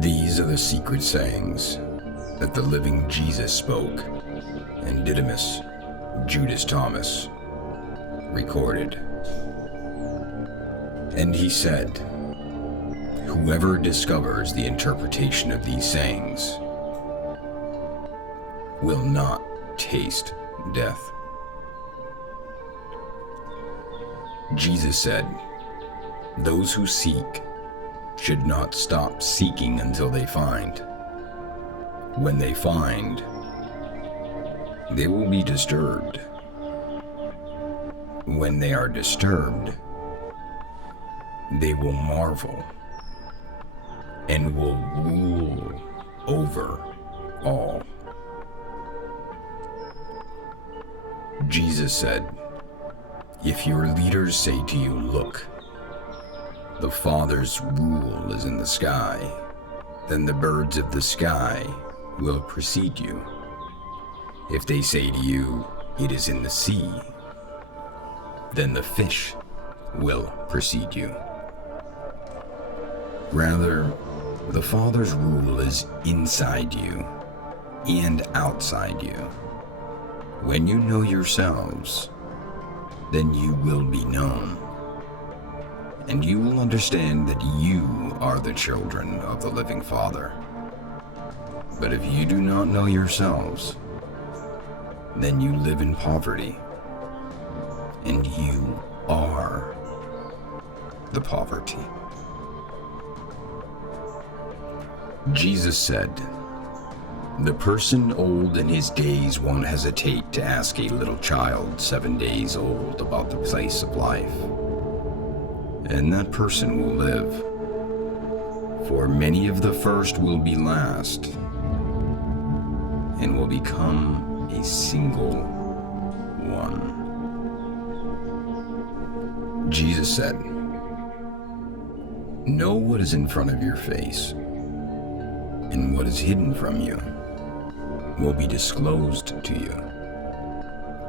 These are the secret sayings that the living Jesus spoke, and Didymus Judas Thomas recorded. And he said, "Whoever discovers the interpretation of these sayings will not taste death." Jesus said, "Those who seek should not stop seeking until they find. When they find, they will be disturbed. When they are disturbed, they will marvel and will rule over all." Jesus said, "If your leaders say to you, 'Look, the Father's rule is in the sky,' then the birds of the sky will precede you. If they say to you, 'It is in the sea,' then the fish will precede you. Rather, the Father's rule is inside you and outside you. When you know yourselves, then you will be known, and you will understand that you are the children of the living Father. But if you do not know yourselves, then you live in poverty, and you are the poverty." Jesus said, "The person old in his days won't hesitate to ask a little child 7 days old about the place of life, and that person will live. For many of the first will be last, and will become a single one." Jesus said, "Know what is in front of your face, and what is hidden from you will be disclosed to you.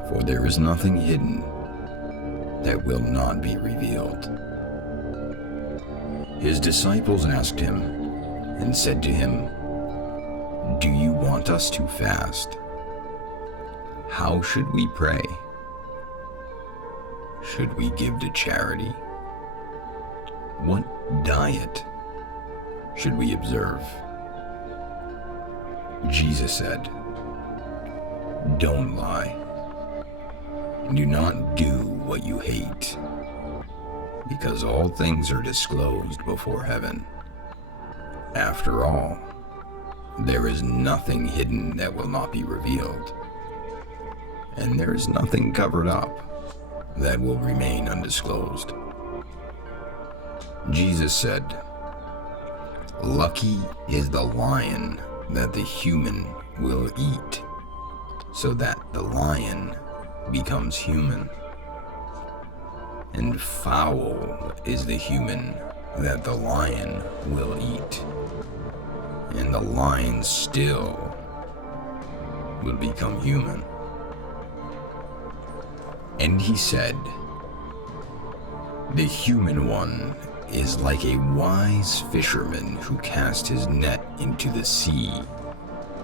For there is nothing hidden that will not be revealed." His disciples asked him and said to him, "Do you want us to fast? How should we pray? Should we give to charity? What diet should we observe?" Jesus said, "Don't lie. Do not do what you hate, because all things are disclosed before heaven. After all, there is nothing hidden that will not be revealed, and there is nothing covered up that will remain undisclosed." Jesus said, "Lucky is the lion that the human will eat, so that the lion becomes human. And foul is the human that the lion will eat, and the lion still will become human." And he said, "The human one is like a wise fisherman who cast his net into the sea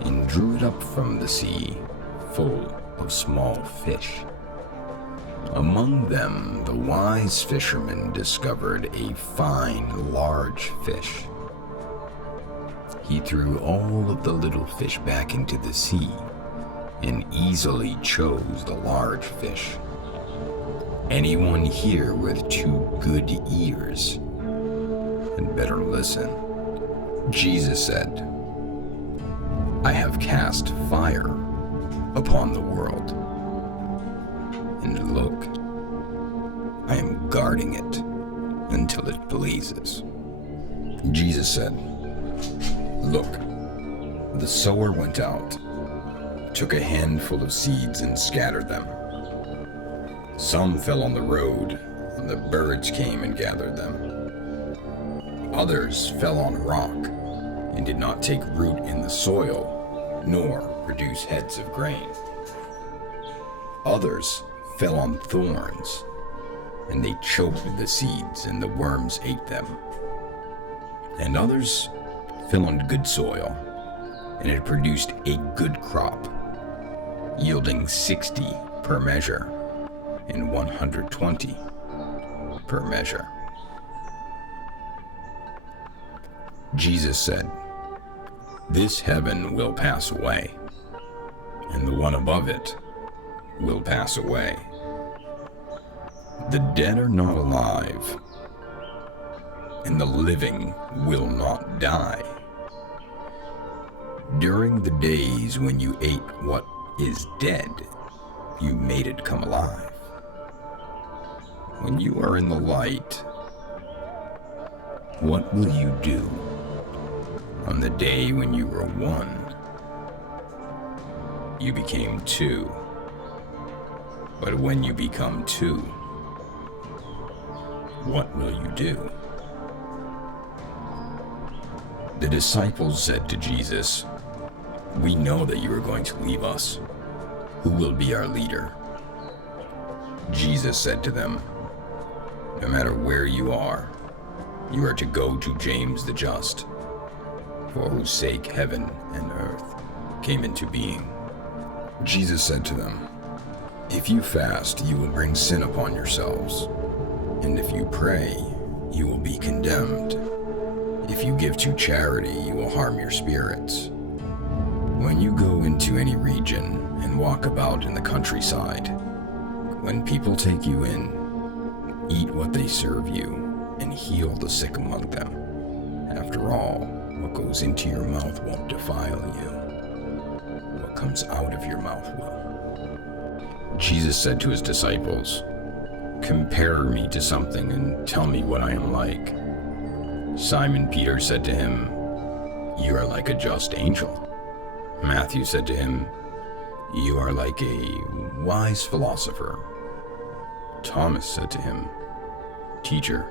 and drew it up from the sea full of small fish. Among them, the wise fisherman discovered a fine, large fish. He threw all of the little fish back into the sea and easily chose the large fish. Anyone here with 2 good ears had better listen." Jesus said, "I have cast fire upon the world, and look, I am guarding it until it blazes." Jesus said, "Look, the sower went out, took a handful of seeds and scattered them. Some fell on the road, and the birds came and gathered them. Others fell on rock and did not take root in the soil, nor produce heads of grain. Others fell on thorns, and they choked the seeds, and the worms ate them. And others fell on good soil, and it produced a good crop, yielding 60 per measure and 120 per measure. Jesus said, "This heaven will pass away, and the one above it will pass away. The dead are not alive, and the living will not die. During the days when you ate what is dead, you made it come alive. When you are in the light, what will you do on the day when you were one? You became two. But when you become two, what will you do?" The disciples said to Jesus, "We know that you are going to leave us. Who will be our leader?" Jesus said to them, "No matter where you are to go to James the Just, for whose sake heaven and earth came into being." Jesus said to them, "If you fast, you will bring sin upon yourselves, and if you pray, you will be condemned. If you give to charity, you will harm your spirits. When you go into any region and walk about in the countryside, when people take you in, eat what they serve you, and heal the sick among them. After all, what goes into your mouth won't defile you. What comes out of your mouth will." Jesus said to his disciples, "Compare me to something and tell me what I am like." Simon Peter said to him, "You are like a just angel." Matthew said to him, "You are like a wise philosopher." Thomas said to him, "Teacher,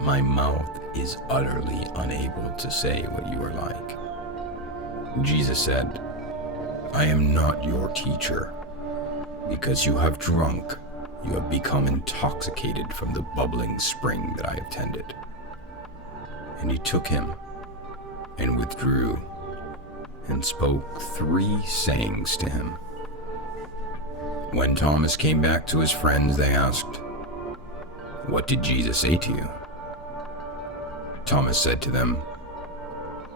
my mouth is utterly unable to say what you are like." Jesus said, "I am not your teacher. Because you have drunk, you have become intoxicated from the bubbling spring that I have tended." And he took him and withdrew and spoke 3 sayings to him. When Thomas came back to his friends, they asked, "What did Jesus say to you?" Thomas said to them,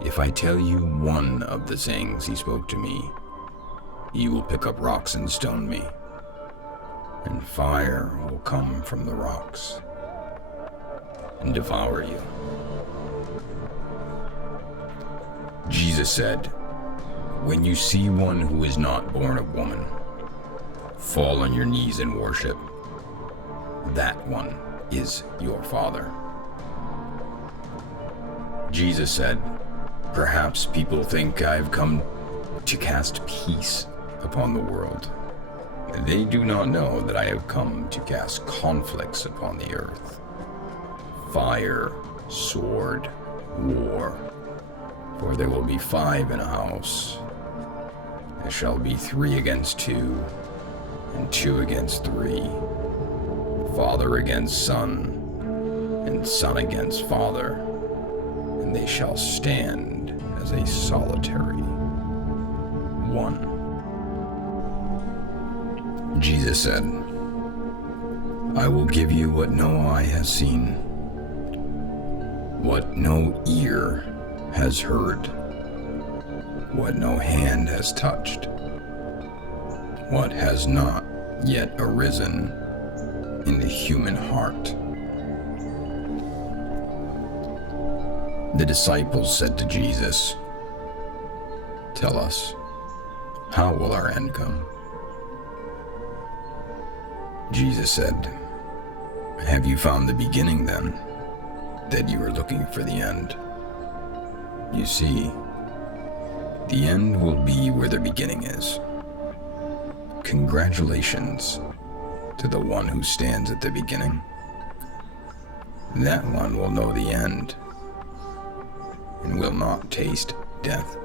"If I tell you one of the sayings he spoke to me, you will pick up rocks and stone me, and fire will come from the rocks and devour you." Jesus said, "When you see one who is not born of woman, fall on your knees and worship. That one is your Father." Jesus said, "Perhaps people think I have come to cast peace upon the world. They do not know that I have come to cast conflicts upon the earth. Fire, sword, war. For there will be 5 in a house. There shall be 3 against 2, and 2 against 3. Father against son, and son against father. And they shall stand as a solitary one." Jesus said, "I will give you what no eye has seen, what no ear has heard, what no hand has touched, what has not yet arisen in the human heart." The disciples said to Jesus, "Tell us, how will our end come?" Jesus said, "Have you found the beginning then, that you are looking for the end? You see, the end will be where the beginning is. Congratulations to the one who stands at the beginning. That one will know the end and will not taste death."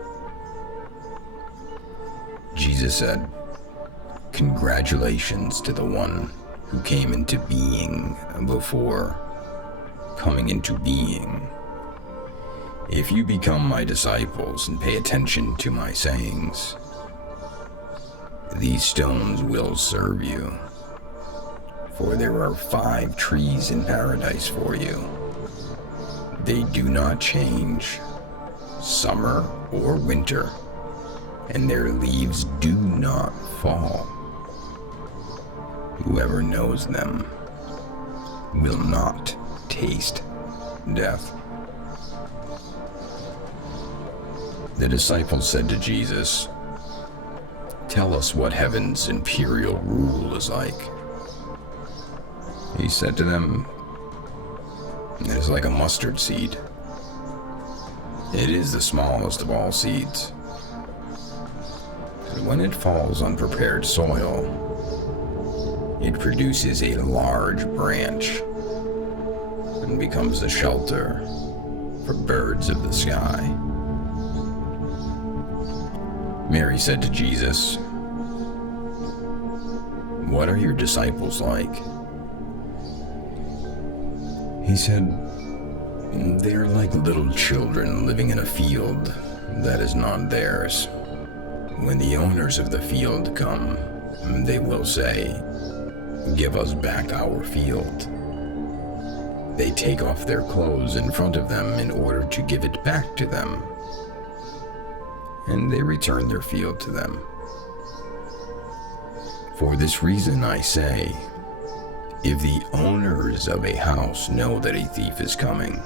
Jesus said, "Congratulations to the one who came into being before coming into being. If you become my disciples and pay attention to my sayings, these stones will serve you. For there are 5 trees in paradise for you. They do not change, summer or winter, and their leaves do not fall. Whoever knows them will not taste death. The disciples said to Jesus, "Tell us what heaven's imperial rule is like." He said to them, "It is like a mustard seed. It is the smallest of all seeds. And when it falls on prepared soil, it produces a large branch and becomes a shelter for birds of the sky." Mary said to Jesus, "What are your disciples like?" He said, "They are like little children living in a field that is not theirs. When the owners of the field come, they will say, 'Give us back our field.' They take off their clothes in front of them in order to give it back to them, and they return their field to them. For this reason I say, if the owners of a house know that a thief is coming,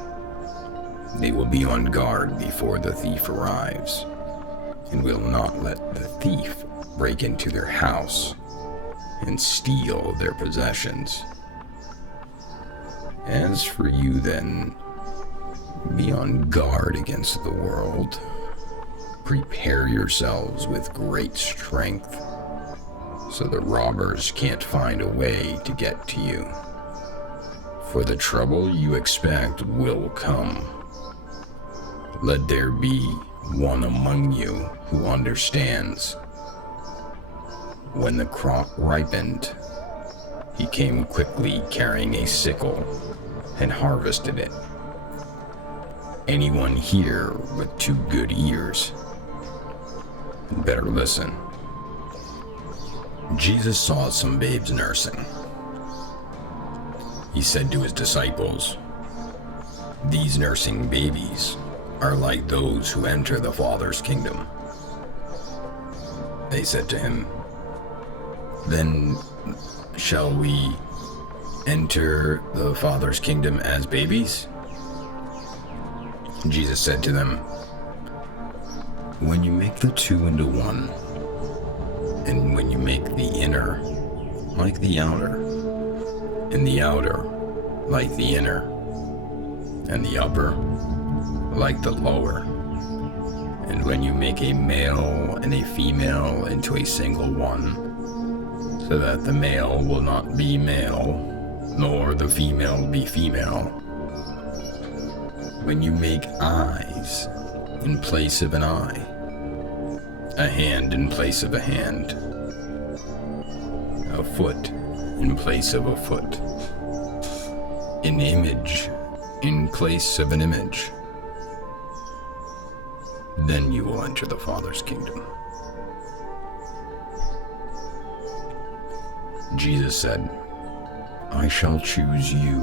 they will be on guard before the thief arrives, and will not let the thief break into their house and steal their possessions. As for you then, be on guard against the world. Prepare yourselves with great strength, so the robbers can't find a way to get to you. For the trouble you expect will come. Let there be one among you who understands. When the crop ripened, he came quickly carrying a sickle and harvested it. Anyone here with 2 good ears had better listen." Jesus saw some babes nursing. He said to his disciples, "These nursing babies are like those who enter the Father's kingdom." They said to him, "Then shall we enter the Father's kingdom as babies?" Jesus said to them, "When you make the 2 into 1, and when you make the inner like the outer, and the outer like the inner, and the upper like the lower, and when you make a male and a female into a single one, so that the male will not be male, nor the female be female, when you make eyes in place of an eye, a hand in place of a hand, a foot in place of a foot, an image in place of an image, then you will enter the Father's kingdom." Jesus said, "I shall choose you,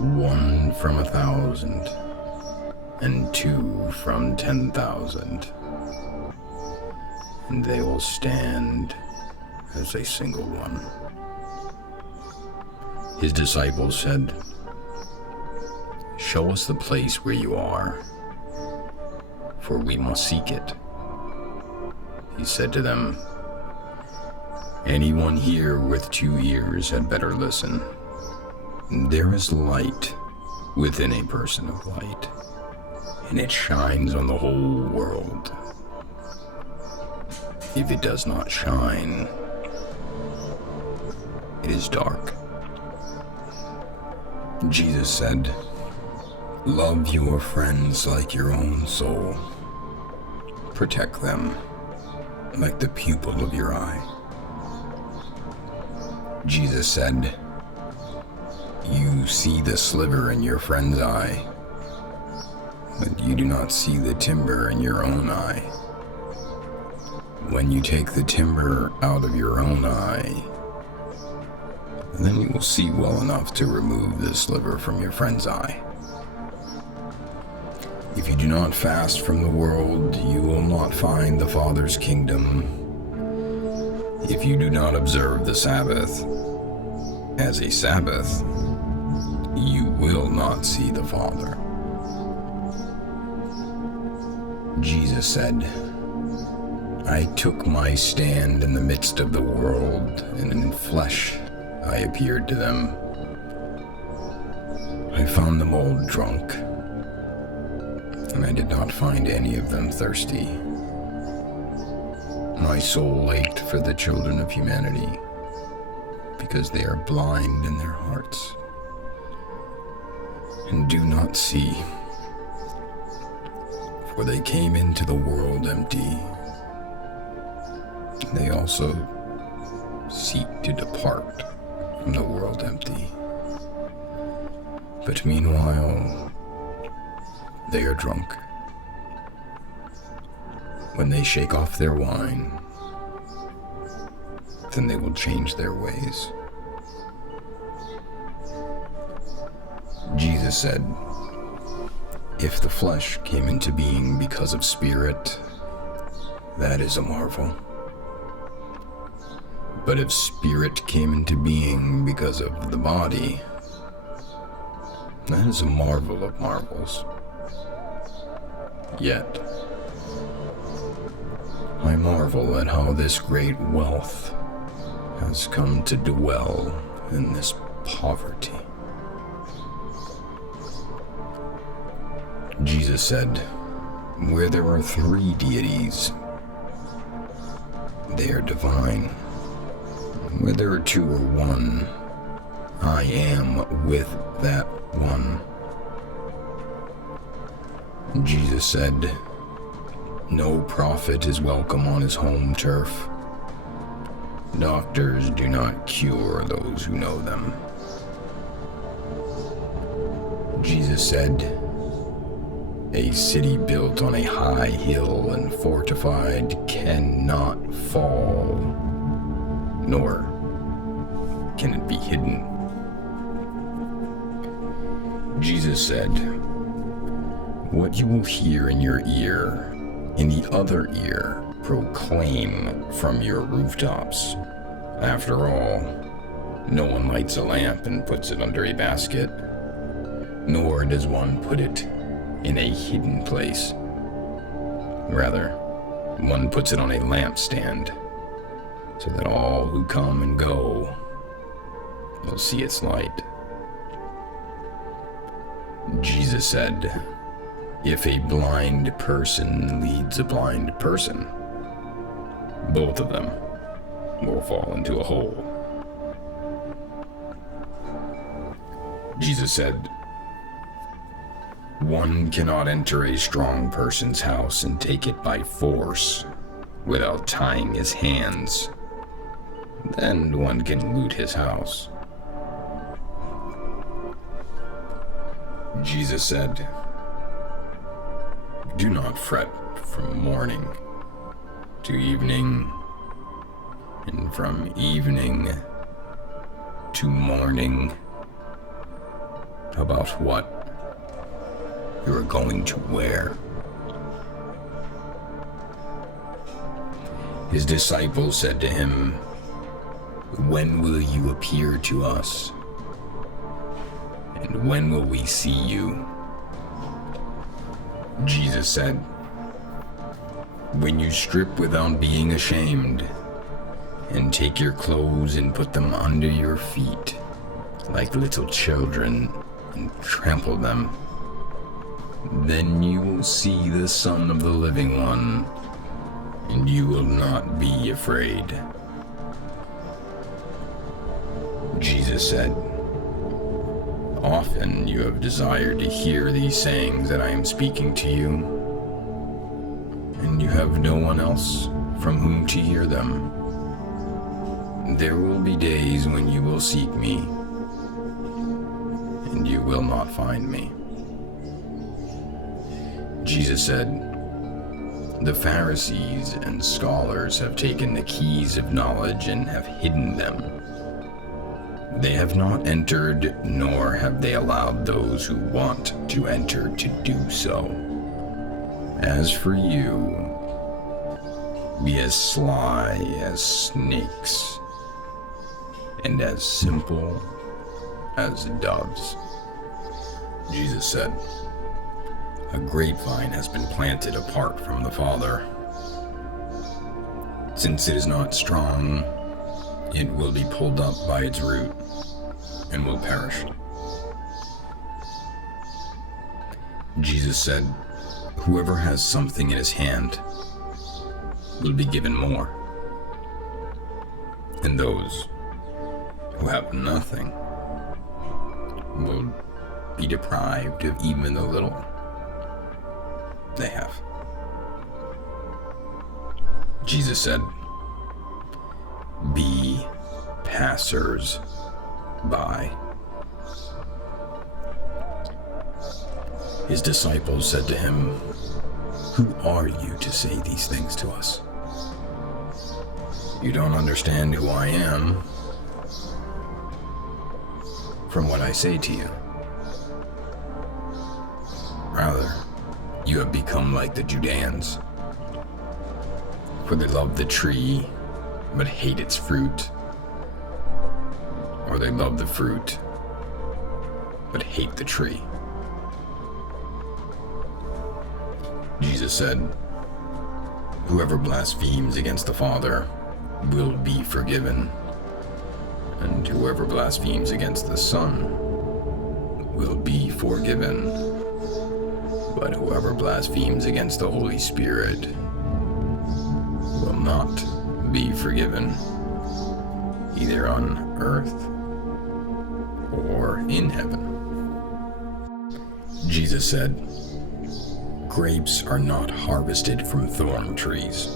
1 from 1,000, and 2 from 10,000, and they will stand as a single one." His disciples said, "Show us the place where you are, for we must seek it." He said to them, "Anyone here with 2 ears had better listen. There is light within a person of light, and it shines on the whole world. If it does not shine, it is dark." Jesus said, "Love your friends like your own soul. Protect them like the pupil of your eye. Jesus said, "You see the sliver in your friend's eye, but you do not see the timber in your own eye. When you take the timber out of your own eye, then you will see well enough to remove the sliver from your friend's eye. If you do not fast from the world, you will not find the Father's kingdom. If you do not observe the Sabbath as a Sabbath, you will not see the Father." Jesus said, "I took my stand in the midst of the world, and in flesh I appeared to them. I found them all drunk, and I did not find any of them thirsty. My soul ached for the children of humanity, because they are blind in their hearts, and do not see, for they came into the world empty. They also seek to depart from the world empty, but meanwhile they are drunk. When they shake off their wine, then they will change their ways." Jesus said, "If the flesh came into being because of spirit, that is a marvel. But if spirit came into being because of the body, that is a marvel of marvels. Yet, I marvel at how this great wealth has come to dwell in this poverty." Jesus said, "Where there are 3 deities, they are divine. Where there are 2 or 1, I am with that one." Jesus said, "No prophet is welcome on his home turf. Doctors do not cure those who know them." Jesus said, "A city built on a high hill and fortified cannot fall, nor can it be hidden." Jesus said, "What you will hear in your ear, in the other ear proclaim from your rooftops. After all, no one lights a lamp and puts it under a basket, nor does one put it in a hidden place. Rather, one puts it on a lampstand, so that all who come and go will see its light." Jesus said, "If a blind person leads a blind person, both of them will fall into a hole." Jesus said, "One cannot enter a strong person's house and take it by force without tying his hands. Then one can loot his house." Jesus said, "Do not fret from morning to evening, and from evening to morning about what you are going to wear." His disciples said to him, "When will you appear to us? And when will we see you?" Jesus said, "When you strip without being ashamed, and take your clothes and put them under your feet, like little children, and trample them, then you will see the Son of the Living One, and you will not be afraid." Jesus said, "Often you have desired to hear these sayings that I am speaking to you, and you have no one else from whom to hear them. There will be days when you will seek me, and you will not find me. Jesus said, "The Pharisees and scholars have taken the keys of knowledge and have hidden them. They have not entered, nor have they allowed those who want to enter to do so. As for you, be as sly as snakes, and as simple as doves." Jesus said, "A grapevine has been planted apart from the Father. Since it is not strong, it will be pulled up by its root and will perish." Jesus said, "Whoever has something in his hand will be given more, and those who have nothing will be deprived of even the little they have." Jesus said, "Be passers by." His disciples said to him, "Who are you to say these things to us? You don't understand who I am from what I say to you. Rather, you have become like the Judeans, for they love the tree but hate its fruit, or they love the fruit but hate the tree." Jesus said, "Whoever blasphemes against the Father will be forgiven, and whoever blasphemes against the Son will be forgiven. But whoever blasphemes against the Holy Spirit will not be forgiven, either on earth or in heaven." Jesus said, "Grapes are not harvested from thorn trees,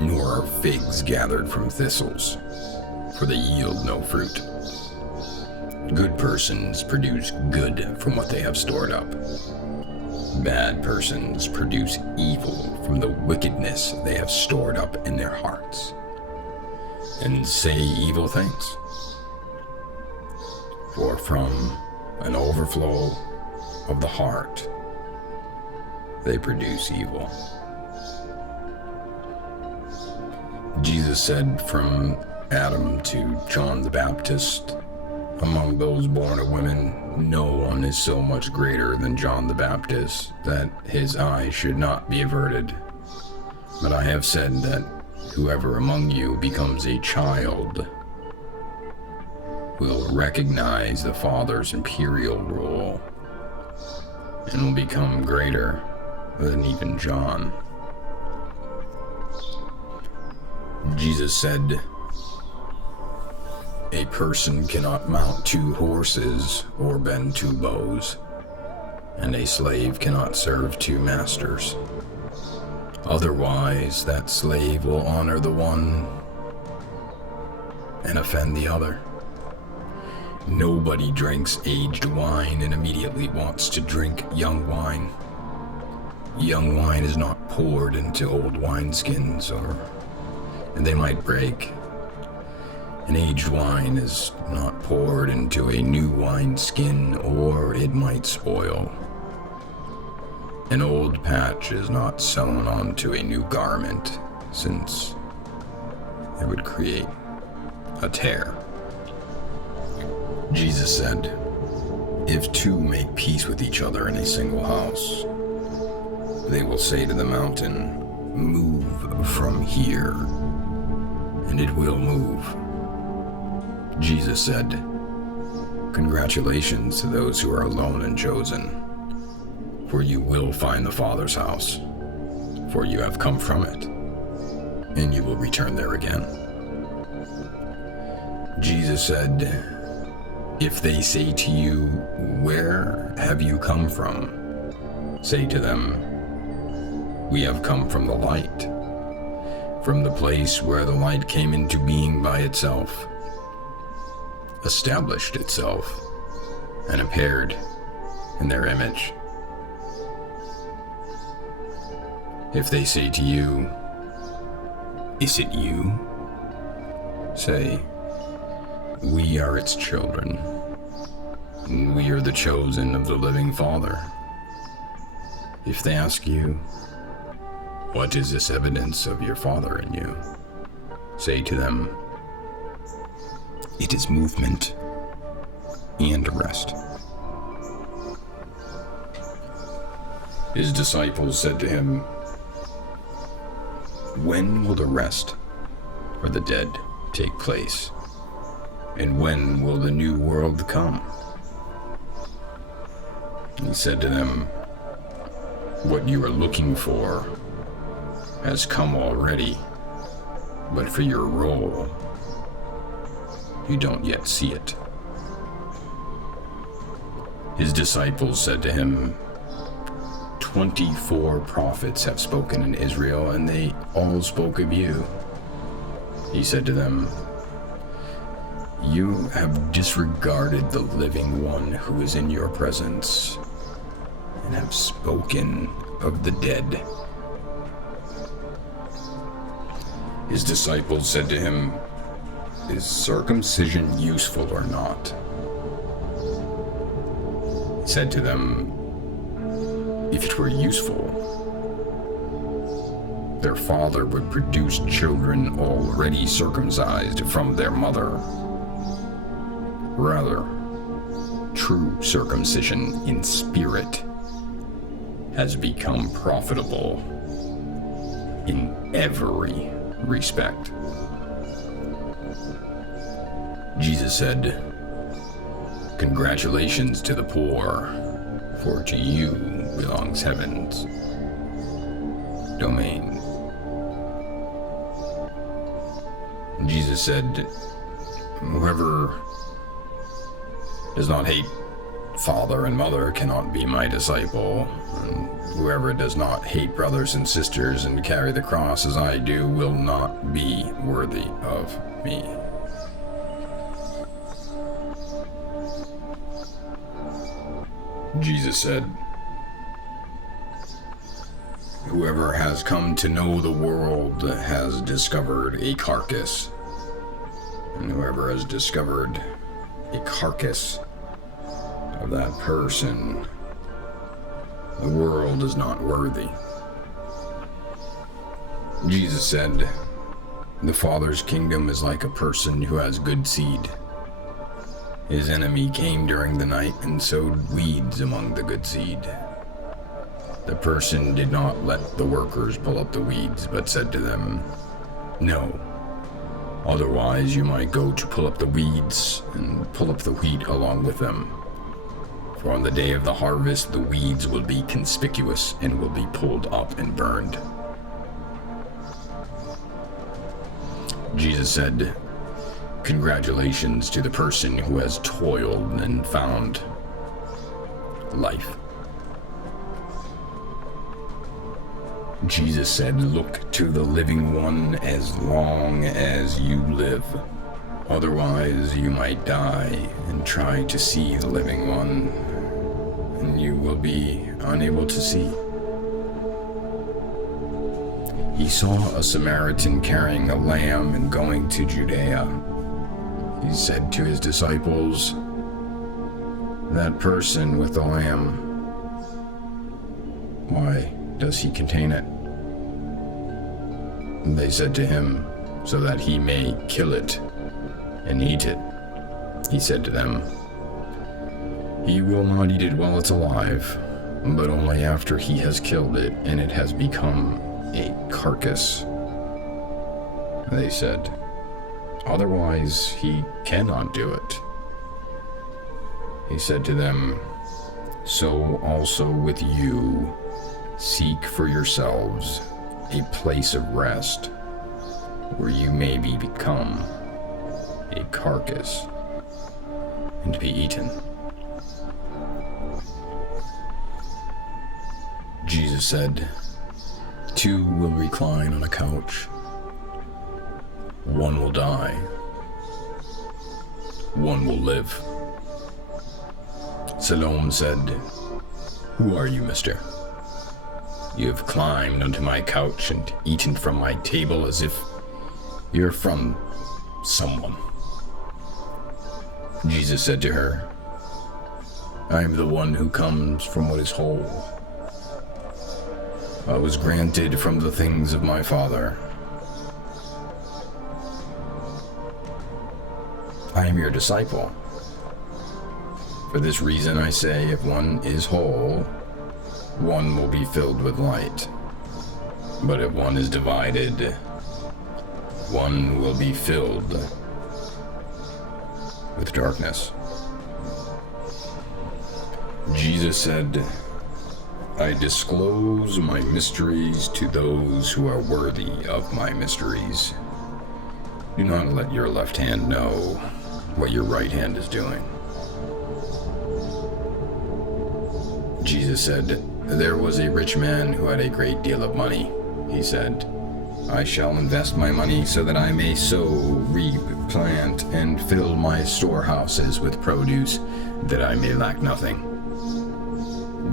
nor are figs gathered from thistles, for they yield no fruit. Good persons produce good from what they have stored up. Bad persons produce evil from the wickedness they have stored up in their hearts, and say evil things. For from an overflow of the heart, they produce evil." Jesus said, "From Adam to John the Baptist, among those born of women, no one is so much greater than John the Baptist that his eye should not be averted. But I have said that whoever among you becomes a child will recognize the Father's imperial rule and will become greater than even John." Jesus said, "A person cannot mount 2 horses or bend 2 bows, and a slave cannot serve 2 masters. Otherwise, that slave will honor the one and offend the other. Nobody drinks aged wine and immediately wants to drink young wine. Young wine is not poured into old wineskins, and they might break. An aged wine is not poured into a new wineskin, or it might spoil. An old patch is not sewn onto a new garment, since it would create a tear." Jesus said, "If 2 make peace with each other in a single house, they will say to the mountain, 'Move from here,' and it will move." Jesus said, "Congratulations to those who are alone and chosen, for you will find the Father's house, for you have come from it, and you will return there again." Jesus said, "If they say to you, 'Where have you come from?' say to them, 'We have come from the light, from the place where the light came into being by itself, established itself, and appeared in their image. If they say to you, "Is it you?" say, "We are its children. We are the chosen of the living Father." If they ask you, "What is this evidence of your Father in you?" say to them, "It is movement and rest." His disciples said to him, "When will the rest for the dead take place? And when will the new world come?" He said to them, "What you are looking for has come already, but for your role, you don't yet see it." His disciples said to him, 24 prophets have spoken in Israel, and they all spoke of you." He said to them, "You have disregarded the living one who is in your presence, and have spoken of the dead." His disciples said to him, "Is circumcision useful or not?" He said to them, "If it were useful, their father would produce children already circumcised from their mother. Rather, true circumcision in spirit has become profitable in every respect." Jesus said, "Congratulations to the poor, for to you belongs heaven's domain." Jesus said, "Whoever does not hate father and mother cannot be my disciple, and whoever does not hate brothers and sisters and carry the cross as I do will not be worthy of me." Jesus said, "Whoever has come to know the world has discovered a carcass, and whoever has discovered a carcass of that person, the world is not worthy." Jesus said, "The Father's kingdom is like a person who has good seed. His enemy came during the night and sowed weeds among the good seed. The person did not let the workers pull up the weeds, but said to them, 'No, otherwise you might go to pull up the weeds and pull up the wheat along with them. For on the day of the harvest the weeds will be conspicuous and will be pulled up and burned.'" Jesus said, "Congratulations to the person who has toiled and found life." Jesus said, "Look to the living one as long as you live. Otherwise you might die and try to see the living one, and you will be unable to see." He saw a Samaritan carrying a lamb and going to Judea. He said to his disciples, "That person with the lamb, why does he contain it?" And they said to him, "So that he may kill it and eat it." He said to them, "He will not eat it while it's alive, but only after he has killed it and it has become a carcass." They said, "Otherwise he cannot do it." He said to them, "So also with you, seek for yourselves a place of rest, where you may become a carcass and be eaten." Jesus said, "Two will recline on a couch, One will die. One will live. Salome said, "Who are you, mister? You have climbed onto my couch and eaten from my table as if you're from someone." Jesus said to her, "I am the one who comes from what is whole. I was granted from the things of my Father. I am your disciple. For this reason I say, if one is whole, one will be filled with light. But if one is divided, one will be filled with darkness." Jesus said, "I disclose my mysteries to those who are worthy of my mysteries. Do not let your left hand know what your right hand is doing." Jesus said, "There was a rich man who had a great deal of money. He said, 'I shall invest my money so that I may sow, reap, plant, and fill my storehouses with produce, that I may lack nothing.'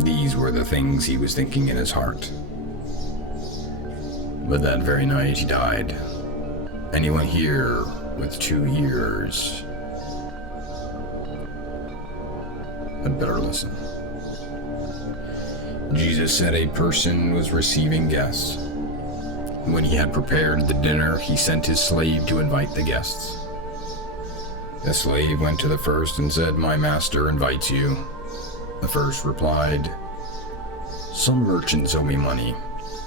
These were the things he was thinking in his heart. But that very night he died. Anyone here with 2 ears had better listen." Jesus said a person was receiving guests. When he had prepared the dinner, he sent his slave to invite the guests. The slave went to the first and said, "My master invites you." The first replied, "Some merchants owe me money,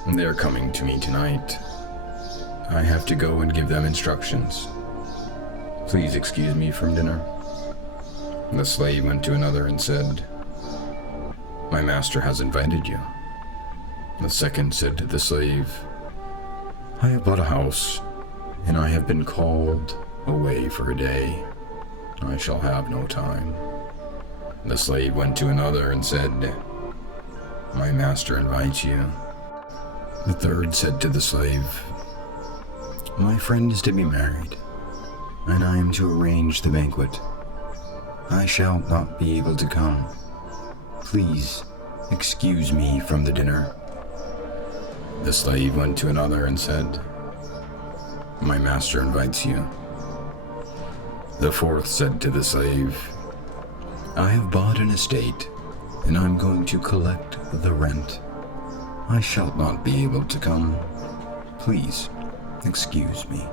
and they are coming to me tonight. I have to go and give them instructions. Please excuse me from dinner." The slave went to another and said, "My master has invited you." The second said to the slave, "I have bought a house, and I have been called away for a day. I shall have no time." The slave went to another and said, "My master invites you." The third said to the slave, "My friend is to be married, and I am to arrange the banquet. I shall not be able to come. Please excuse me from the dinner." The slave went to another and said, "My master invites you." The fourth said to the slave, "I have bought an estate, and I'm going to collect the rent. I shall not be able to come. Please excuse me."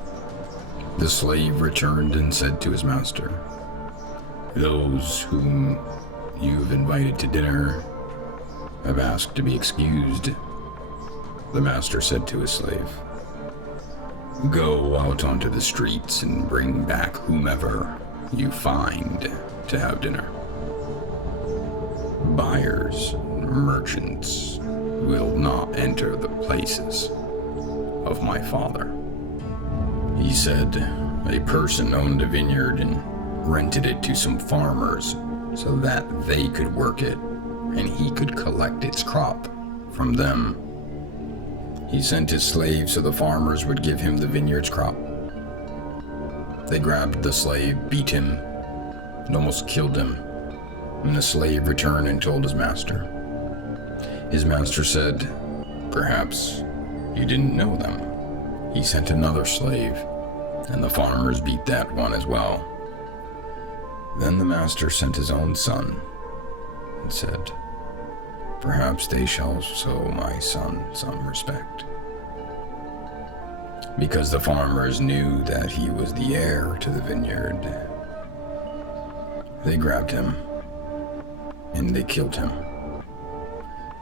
The slave returned and said to his master, "Those whom you have invited to dinner have asked to be excused." The master said to his slave, "Go out onto the streets and bring back whomever you find to have dinner. Buyers, merchants will not enter the places of my Father." He said, "A person owned a vineyard and rented it to some farmers so that they could work it and he could collect its crop from them. He sent his slaves so the farmers would give him the vineyard's crop. They grabbed the slave, beat him, and almost killed him. And the slave returned and told his master. His master said, 'Perhaps you didn't know them.' He sent another slave, and the farmers beat that one as well. Then the master sent his own son and said, 'Perhaps they shall show my son some respect.' Because the farmers knew that he was the heir to the vineyard, they grabbed him and they killed him.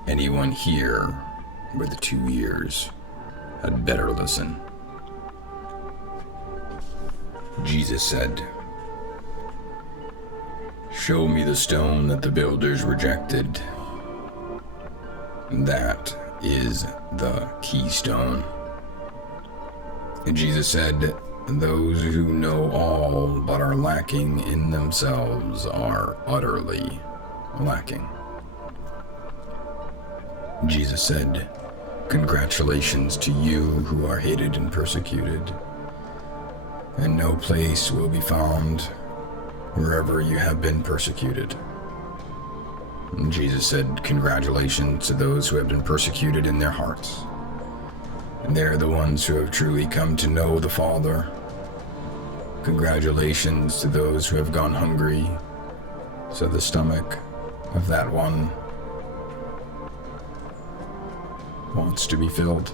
Anyone here with 2 ears had better listen." Jesus said, "Show me the stone that the builders rejected. That is the keystone." And Jesus said, "Those who know all but are lacking in themselves are utterly lacking." Jesus said, "Congratulations to you who are hated and persecuted, and no place will be found wherever you have been persecuted. And Jesus said, "Congratulations to those who have been persecuted in their hearts. And they're the ones who have truly come to know the Father. Congratulations to those who have gone hungry, so the stomach of that one wants to be filled."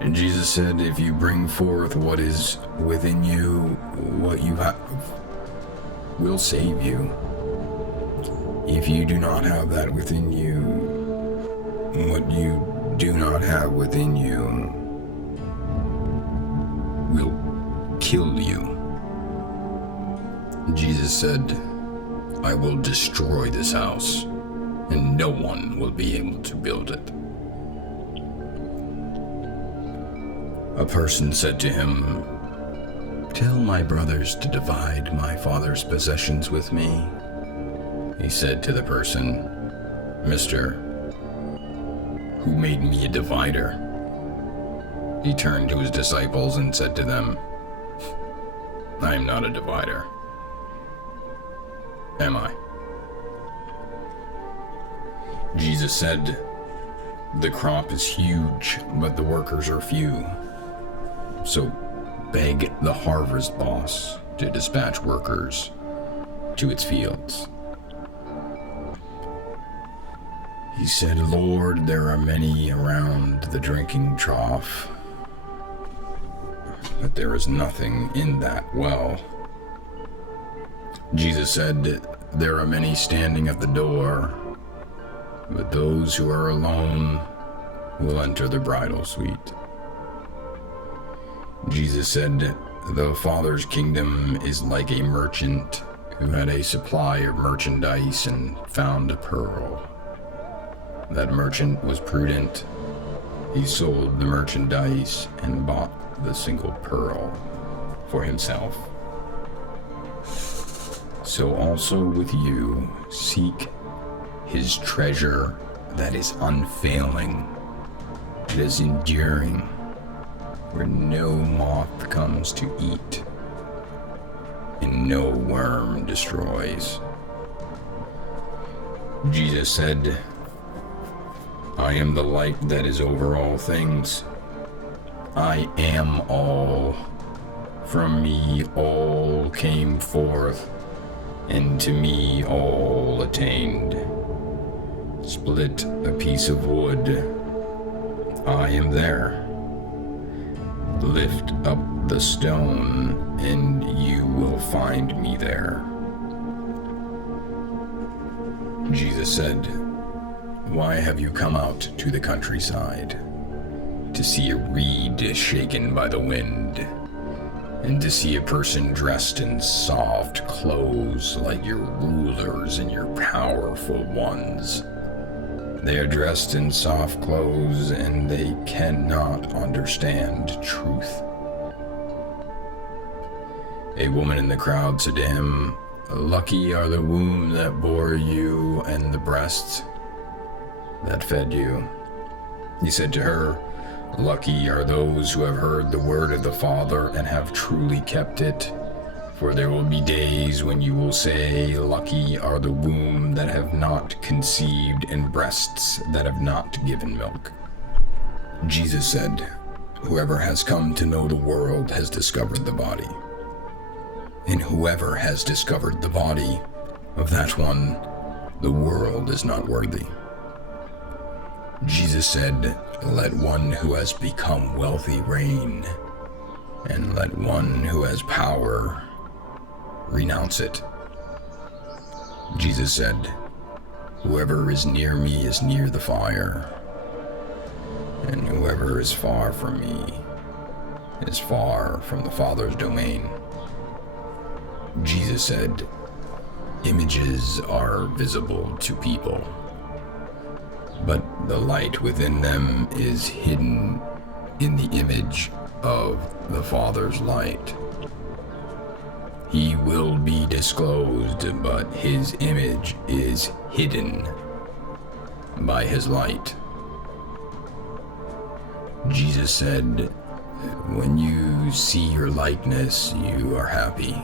And Jesus said, "If you bring forth what is within you, what you have will save you. If you do not have that within you, what you do not have within you will kill you." Jesus said, "I will destroy this house, and no one will be able to build it." A person said to him, "Tell my brothers to divide my father's possessions with me." He said to the person, "Mister, who made me a divider?" He turned to his disciples and said to them, "I am not a divider, am I?" Jesus said, "The crop is huge, but the workers are few. So beg the harvest boss to dispatch workers to its fields." He said, "Lord, there are many around the drinking trough, but there is nothing in that well." Jesus said, "There are many standing at the door, but those who are alone will enter the bridal suite." Jesus said, "The Father's kingdom is like a merchant who had a supply of merchandise and found a pearl. That merchant was prudent. He sold the merchandise and bought the single pearl for himself. So also with you, seek his treasure that is unfailing, that is enduring, where no moth comes to eat and no worm destroys." Jesus said, "I am the light that is over all things. I am all. From me all came forth, and to me all attained. Split a piece of wood, I am there. Lift up the stone, and you will find me there." Jesus said, "Why have you come out to the countryside? To see a reed shaken by the wind, and to see a person dressed in soft clothes like your rulers and your powerful ones. They are dressed in soft clothes, and they cannot understand truth." A woman in the crowd said to him, "Lucky are the womb that bore you and the breasts that fed you." He said to her, "Lucky are those who have heard the word of the Father and have truly kept it. For there will be days when you will say, 'Lucky are the womb that have not conceived and breasts that have not given milk.'" Jesus said, "Whoever has come to know the world has discovered the body. And whoever has discovered the body, of that one the world is not worthy." Jesus said, "Let one who has become wealthy reign, and let one who has power renounce it." Jesus said, "Whoever is near me is near the fire, and whoever is far from me is far from the Father's domain." Jesus said, "Images are visible to people, but the light within them is hidden in the image of the Father's light. He will be disclosed, but his image is hidden by his light." Jesus said, When you see your likeness, you are happy.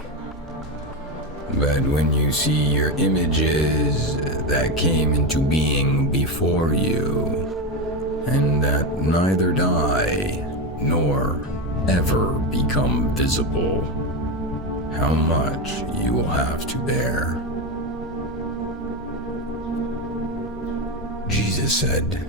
But when you see your images that came into being before you, and that neither die nor ever become visible, how much you will have to bear. Jesus said,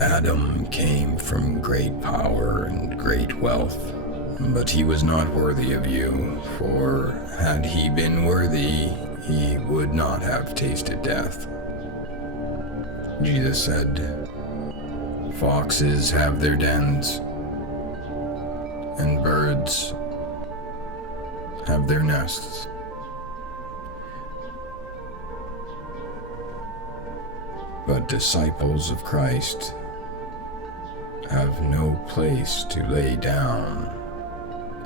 Adam came from great power and great wealth, but he was not worthy of you, for had he been worthy, he would not have tasted death. Jesus said, foxes have their dens, and birds have their nests. But disciples of Christ have no place to lay down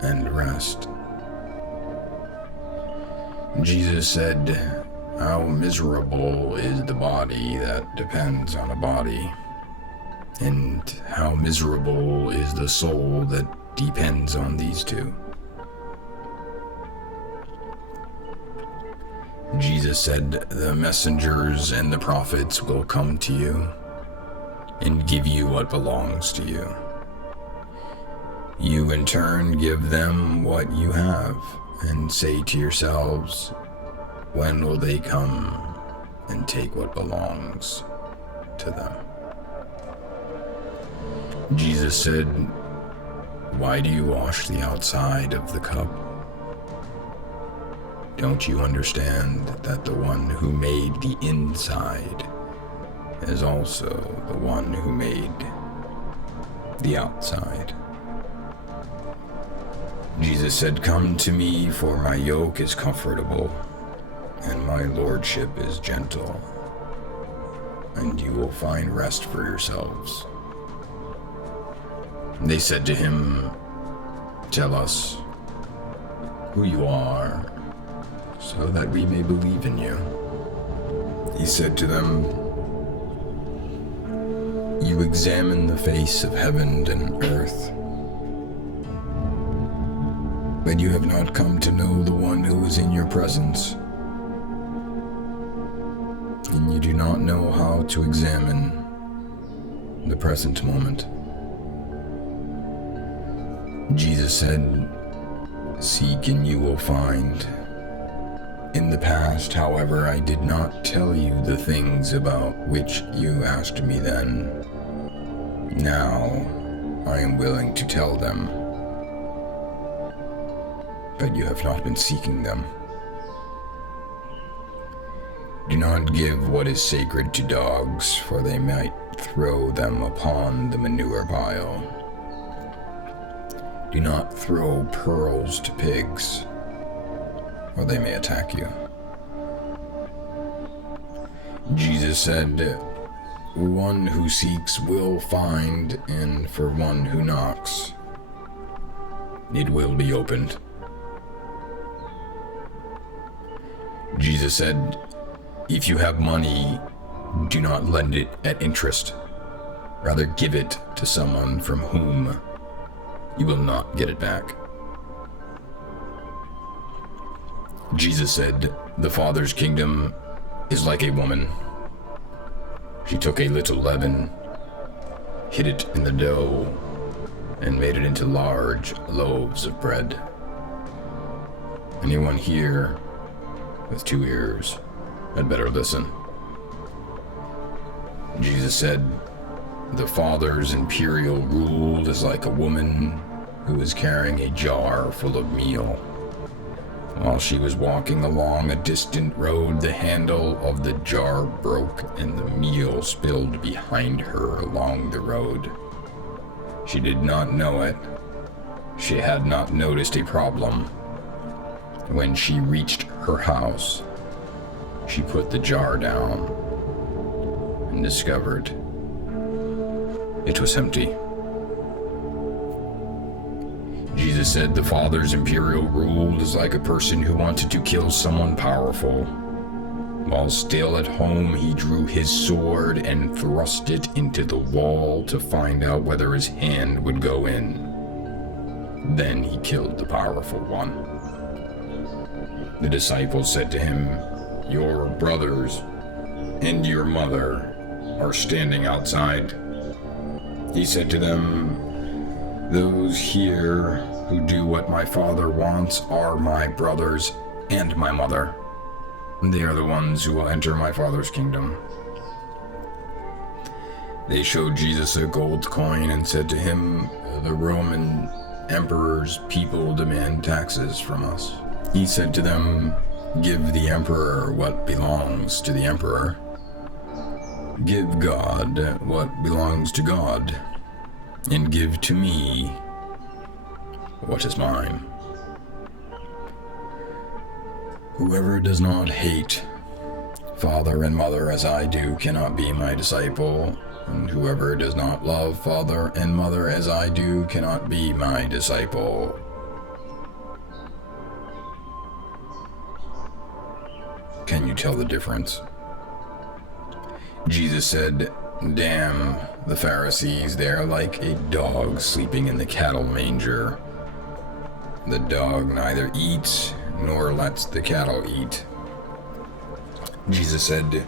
and rest. Jesus said, how miserable is the body that depends on a body, and how miserable is the soul that depends on these two. Jesus said, the messengers and the prophets will come to you and give you what belongs to you. You in turn give them what you have and say to yourselves, when will they come and take what belongs to them? Jesus said, why do you wash the outside of the cup? Don't you understand that the one who made the inside is also the one who made the outside? Jesus said, come to me, for my yoke is comfortable, and my lordship is gentle, and you will find rest for yourselves. They said to him, tell us who you are, so that we may believe in you. He said to them, you examine the face of heaven and earth, but you have not come to know the one who is in your presence, and you do not know how to examine the present moment. Jesus said, seek and you will find. In the past, however, I did not tell you the things about which you asked me then. Now, I am willing to tell them, but you have not been seeking them. Do not give what is sacred to dogs, for they might throw them upon the manure pile. Do not throw pearls to pigs, or they may attack you. Jesus said, one who seeks will find, and for one who knocks, it will be opened. Jesus said, if you have money, do not lend it at interest. Rather give it to someone from whom you will not get it back. Jesus said, the Father's kingdom is like a woman. She took a little leaven, hid it in the dough, and made it into large loaves of bread. Anyone here with 2 ears had better listen. Jesus said, the Father's imperial rule is like a woman who is carrying a jar full of meal. While she was walking along a distant road, the handle of the jar broke and the meal spilled behind her along the road. She did not know it. She had not noticed a problem. When she reached her house, she put the jar down and discovered it was empty. Jesus said, the Father's imperial rule is like a person who wanted to kill someone powerful. While still at home, he drew his sword and thrust it into the wall to find out whether his hand would go in. Then he killed the powerful one. The disciples said to him, "Your brothers and your mother are standing outside." He said to them, "Those here who do what my Father wants are my brothers and my mother. They are the ones who will enter my Father's kingdom." They showed Jesus a gold coin and said to him, "The Roman emperor's people demand taxes from us." He said to them, "Give the emperor what belongs to the emperor. Give God what belongs to God, and give to me what is mine. Whoever does not hate father and mother as I do cannot be my disciple, and whoever does not love father and mother as I do cannot be my disciple." Can you tell the difference? Jesus said, "Damn the Pharisees, they are like a dog sleeping in the cattle manger. The dog neither eats nor lets the cattle eat." Jesus said,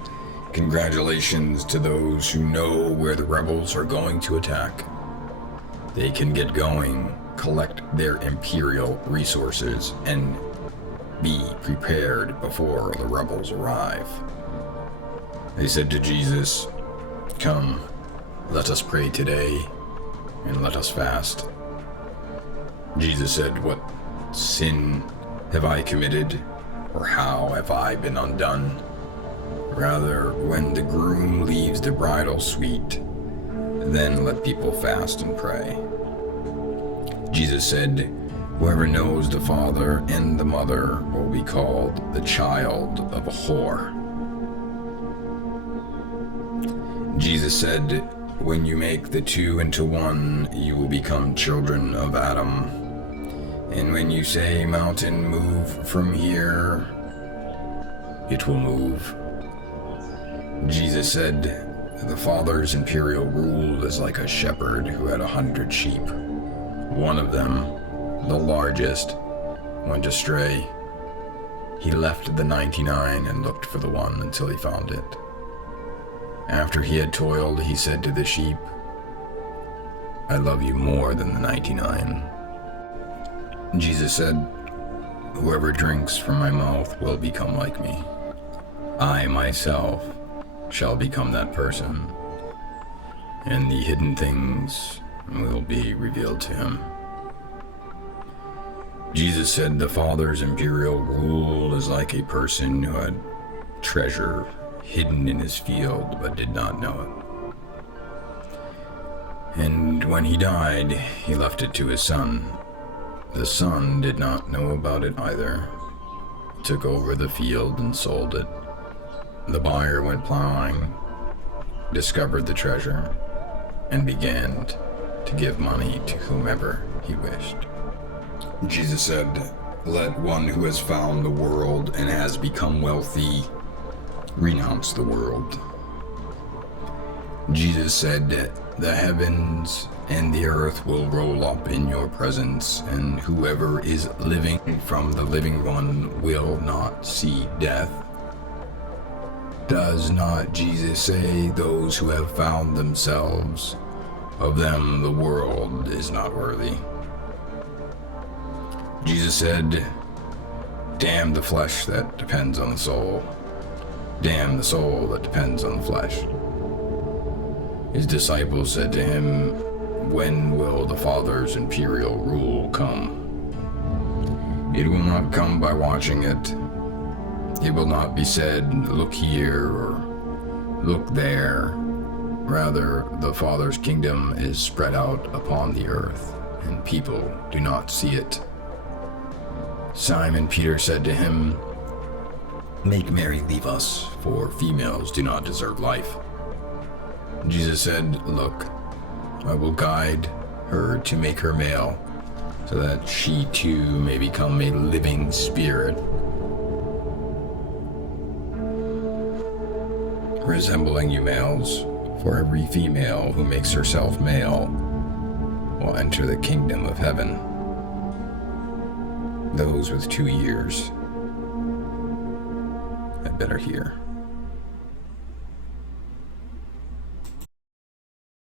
"Congratulations to those who know where the rebels are going to attack. They can get going, collect their imperial resources, and be prepared before the rebels arrive." They said to Jesus, "Come, let us pray today, and let us fast." Jesus said, "What sin have I committed, or how have I been undone? Rather, when the groom leaves the bridal suite, then let people fast and pray." Jesus said, "Whoever knows the father and the mother will be called the child of a whore." Jesus said, "When you make the two into one, you will become children of Adam. And when you say, 'Mountain, move from here,' it will move." Jesus said, "The Father's imperial rule is like a shepherd who had 100 sheep. One of them, the largest, went astray. He left the 99 and looked for the one until he found it. After he had toiled, he said to the sheep, 'I love you more than the 99. Jesus said, "Whoever drinks from my mouth will become like me. I myself shall become that person, and the hidden things will be revealed to him." Jesus said, "The Father's imperial rule is like a person who had treasure hidden in his field but did not know it. And when he died, he left it to his son. The son did not know about it either. He took over the field and sold it. The buyer went plowing, discovered the treasure, and began to give money to whomever he wished." Jesus said, "Let one who has found the world and has become wealthy renounce the world." Jesus said, "The heavens and the earth will roll up in your presence, and whoever is living from the living one will not see death." Does not Jesus say, "Those who have found themselves, of them the world is not worthy"? Jesus said, "Damn the flesh that depends on the soul. Damn the soul that depends on the flesh." His disciples said to him, "When will the Father's imperial rule come?" "It will not come by watching it. It will not be said, 'Look here,' or 'Look there.' Rather, the Father's kingdom is spread out upon the earth, and people do not see it." Simon Peter said to him, "Make Mary leave us, for females do not deserve life." Jesus said, "Look, I will guide her to make her male, so that she too may become a living spirit, resembling you males. For every female who makes herself male will enter the kingdom of heaven. Those with 2 years had better hear.